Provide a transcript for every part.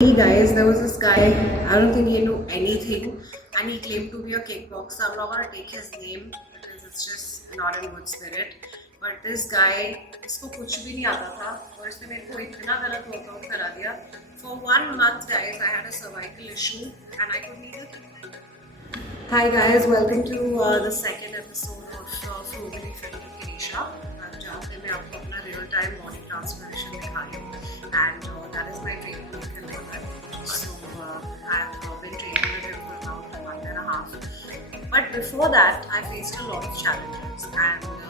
Hey guys, there was this guy, I don't think he knew anything, and he claimed to be a kickboxer. I'm not gonna take his name because it's just not in good spirit. But this guy, इसको कुछ भी नहीं आता था और इसने मेरे को इतना गलत वर्कआउट करा दिया. For 1 month, guys, I had a cervical issue and I couldn't even. Hi guys, welcome to the second episode of Frugally Fit with Kenisha. जहाँ पे मैं आपको अपना real time body transformation दिखा रही हूँ, and that is my training with him. So I've been training with him for about a month and a half. But before that, I faced a lot of challenges, and the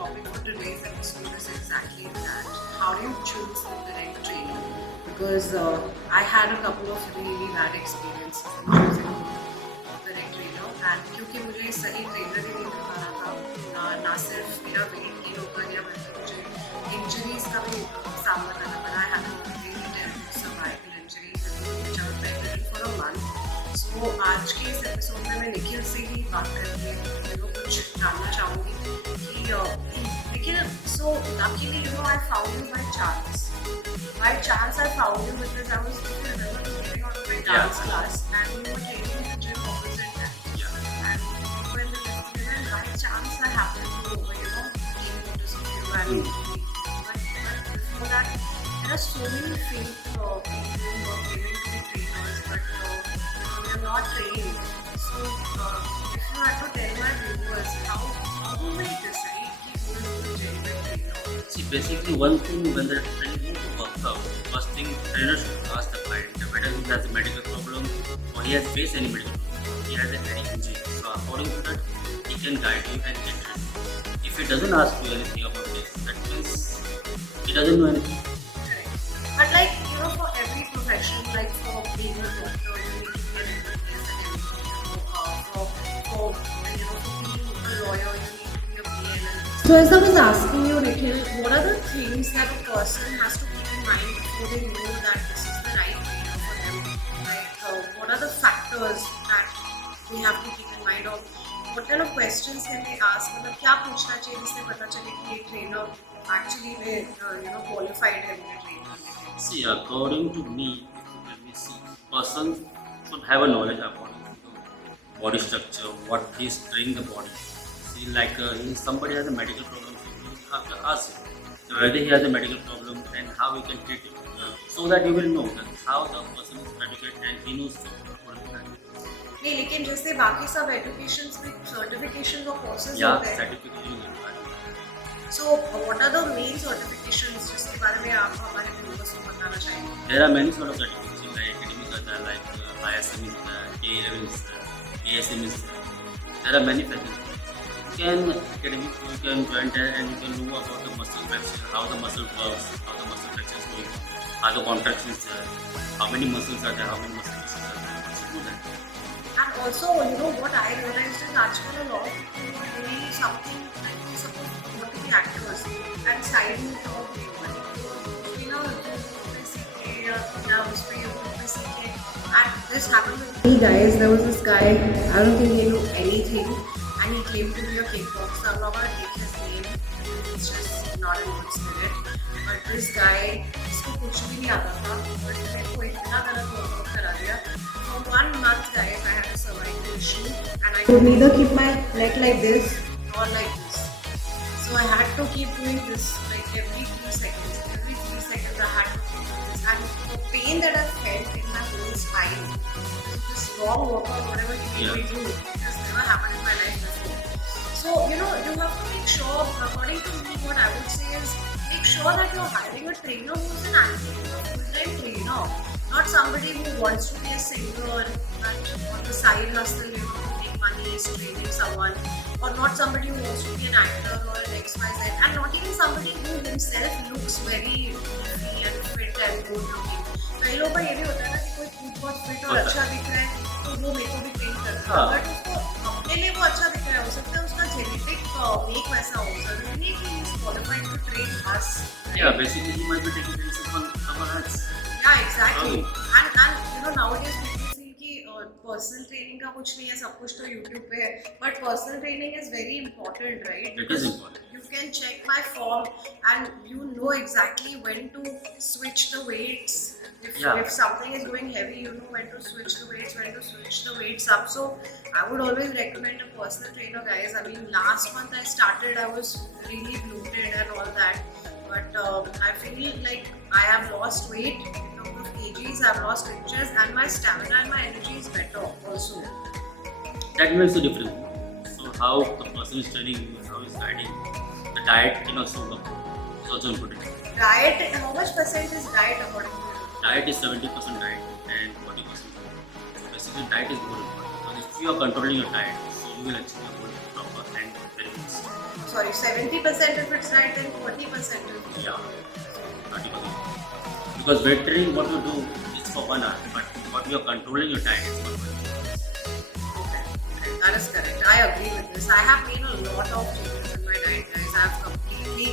topic for today's episode is exactly that: how do you choose the correct trainer? Because I had a couple of really bad experiences in choosing correct trainer, and क्योंकि मुझे सही trainer ही नहीं मिल पा रहा था, ना सिर्फ मेरा वेट गेन होगा या मतलब मुझे इंजरीज का भी सामना करना पड़ा. I had a really terrible cervical injury which I was bedridden for a month. So आज के इस एपिसोड में मैं निखिल से ही बात करके कुछ जानना चाहूँगी कि Nikhil, so luckily I found you by chance. By chance I found you because I was getting out of my dance class and you were training in the gym opposite that. And when by chance I happened to take notice of you and but before that there are so many fake people who are giving to be trainers but they're not trained. So if you had to tell my viewers how do they decide who is the genuine trainer? See, basically one thing when they're training to work out, first thing trainer should ask the client whether he has a medical problem or he has faced any medical problem, he has any injury. So according to that, he can guide you and get trained. If he doesn't ask you anything about this, that means he doesn't know anything. Right. But like, for every profession, like for being a doctor, you need to be an MBBS and for being a lawyer, you need to be a BLL. So as I was asking you, Nikhil, what are the things that a person has to keep in mind before they know that this is the right trainer for them? Like, what are the factors that we have to keep in mind of? What kind of questions can they ask? मतलब क्या पूछना चाहिए जिससे पता चले कि ये trainer actually में qualified है मेरे trainer. See, according to me, when we see person should have a knowledge about body structure, what is training the body. See, like if somebody has a medical problem, so you have to ask him whether he has a medical problem and how we can treat it, so that you will know that how the person is educated and he knows what is that. नहीं, लेकिन जैसे बाकी सब educations में certification और courses Yeah, होते हैं. certification is required. So what are the main certifications जिसके बारे में आप हमारे व्यूअर्स को बताना चाहेंगे? There are many sort of certifications like academic, like ISM is there, KLM is there, ASM is there. There are many facilities. You can join there and you can know about the muscle flexure, how the muscle works, how the muscle flexure is going, how the contraction is there, how many muscles are there, how many muscles are there. You should know that. And also, what I realized is आजकल a lot of people are doing something like they supposed to want to be actors and side में तो सीखे या उस पे YouTube पे सीखे. And this happened with me, guys. There was this guy, I don't think he knew anything, and he claimed to be a kickboxer. I'm not gonna take his name. It's just not in good spirit. But this guy, इसको कुछ भी नहीं आता था, but मेरे को इतना गलत वर्कआउट करा दिया. For 1 month, guys, I had a cervical issue, and I could neither keep my leg like this or like this. So I had to keep doing this like every 3 seconds. Every 3 seconds, I had to keep doing this, and the pain that I felt in my whole spine, this wrong workout, whatever you made me do, it has never happened in my life before. So you have to make sure. According to me, what I would say is make sure that you're hiring a trainer who's an actual full-time trainer. Not somebody who wants to be a singer and on the side hustle, to make money is training someone, or not somebody who wants to be an actor or an XYZ, and not even somebody who himself looks very free and fit and good looking. कई लोगों का ये भी होता है ना कि कोई खुद बहुत फिट और अच्छा दिख रहा है तो वो मेरे को भी ट्रेन करता है, बट उसको अपने लिए वो अच्छा दिख रहा है, हो सकता है उसका जेनेटिक मेक वैसा हो, जरूरी नहीं कि he is qualified to train us. Yeah, basically he might be taking things from someone else. Yeah, exactly. And nowadays people feel कि पर्सनल ट्रेनिंग का कुछ नहीं है, सब कुछ तो यूट्यूब पे है, but personal training is very important, right? It is important. You can check my form and you know exactly when to switch the weights. If something is going heavy, you know when to switch the weights, when to switch the weights up. So I would always recommend a personal trainer, guys. I mean, last month I started, I was really bloated and all that, but I feel like I have lost weight in terms of kgs, I've lost inches, and my stamina and my energy is better also. That makes a difference. So how the person is training you, how is guiding, the diet can also work. It's also important. Diet, how much percent is diet according to you? Diet is 70% diet and 40% food. So basically diet is more important because if you are controlling your diet, so you will achieve your goal proper and very fast. Sorry, 70% if it's diet and 40% is food. Yeah, 30%. Because weight training, what you do is for 1 hour, but what you are controlling your diet is for 1 hour. Okay, that is correct. I agree with this. I have made a lot of changes in my diet, guys. I have completely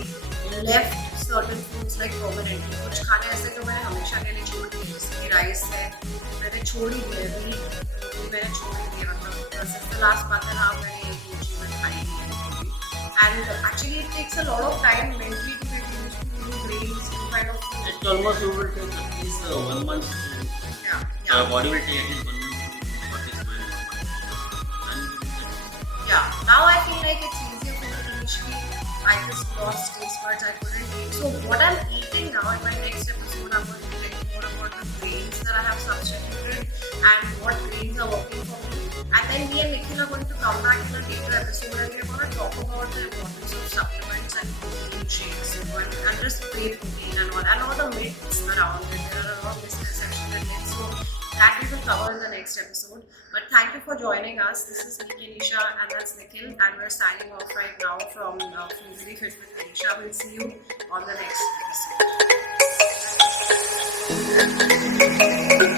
left certain foods like permanently. कुछ खाने ऐसे तो मैंने हमेशा के लिए छोड़ दिए, जैसे कि राइस है मैंने छोड़ ही दिया, वीट मैंने छोड़ ही दिया, मतलब since the last month and a half मैंने एक रोटी में खाई नहीं है, and actually it takes a lot of time mentally to get used to new grains, new kind of food. It almost will take at least 1 month to, Yeah. body will take at least 1 month to what is going on. And Yeah, now I feel like it's easier for me. Initially, I just lost taste buds, I couldn't eat. So what I'm eating now in my next episode, I'm going to talk more about the grains that I have substituted and what grains are working for me. And then me and Nikhil are going to come back in a later episode and we're going to talk about the importance of supplements and protein shakes and just whey protein and all the myths around it. There are a lot of misconceptions and myths. So that we will cover in the next episode. But thank you for joining us. This is me, Kenisha, and that's Nikhil, and we're signing off right now from Physically Fit with Kenisha. We'll see you on the next episode.